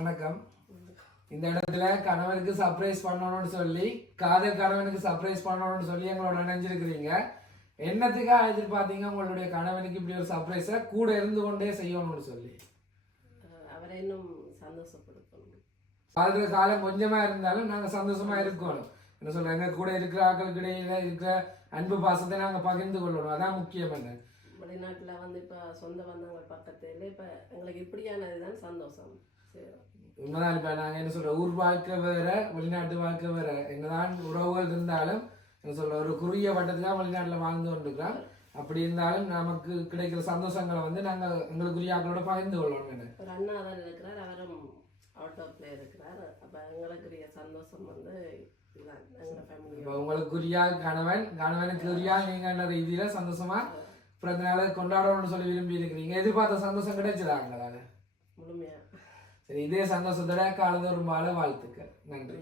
வணக்கம். இந்த இடத்துல கணவனுக்கு சர்ப்ரைஸ் பண்ணணும்னு சொல்லி காதல் கணவனுக்கு சர்ப்ரைஸ் பண்ணணும்னு சொல்லி எங்களோட நினைஞ்சிருக்கிறீங்க. என்னத்துக்காக எதிர்பார்த்தீங்க உங்களுடைய கணவனுக்கு இப்படி ஒரு சர்ப்ரைஸை கூட இருந்து கொண்டே செய்யணும்னு சொல்லி? அவரை இன்னும் சந்தோஷப்படுத்தணும். வாழ்ற காலம் கொஞ்சமா இருந்தாலும் நாங்க சந்தோஷமா இருக்கணும். என்ன சொல்றேன், எங்க கூட இருக்கிற ஆட்களுக்கு இடையில இருக்கிற அன்பு பாசத்தை நாங்க பகிர்ந்து கொள்ளணும். அதான் முக்கியம். என்ன வெளிநாட்டுல இப்போ சொந்த பந்தங்கள் பக்கத்துல இப்போ எங்களுக்கு இப்படியானதுதான் சந்தோஷம். உண்மைதான். இப்ப நாங்க என்ன சொல்றோம், ஊர் வாழ்க்கை வேற வெளிநாட்டு வாழ்க்கை வேற. என்னதான் உறவுகள் இருந்தாலும் என்ன சொல்ற ஒரு குறுகிய வட்டத்துல வெளிநாட்டுல வாழ்ந்து கொண்டிருக்கிறோம். அப்படி இருந்தாலும் நமக்கு கிடைக்கிற சந்தோஷங்களை வந்து நாங்க எங்களுக்குரிய ஆக்களோட பகிர்ந்து கொள்ளணும். ஒரு அண்ணா தான் இருக்கிறார், அவரும் அவுட் ஆஃப்ல இருக்கிறார். அப்ப எங்களுக்குரிய சந்தோஷம் வந்து இதுதான் எங்களோட ஃபேமிலி. உங்களுக்குரிய கணவன், கணவனுக்குரிய நீங்க ரீதியில சந்தோஷமா பிறந்த நாளை கொண்டாடணும்னு சொல்லி விரும்பி இருக்கிறீங்க. எதிர்பார்த்த சந்தோஷம் கிடைச்சதா உங்களால? முழுமையா. சரி, இதே சந்தோஷத்தோட காலதோறும் வாழ வாழ்த்துக்கள். நன்றி.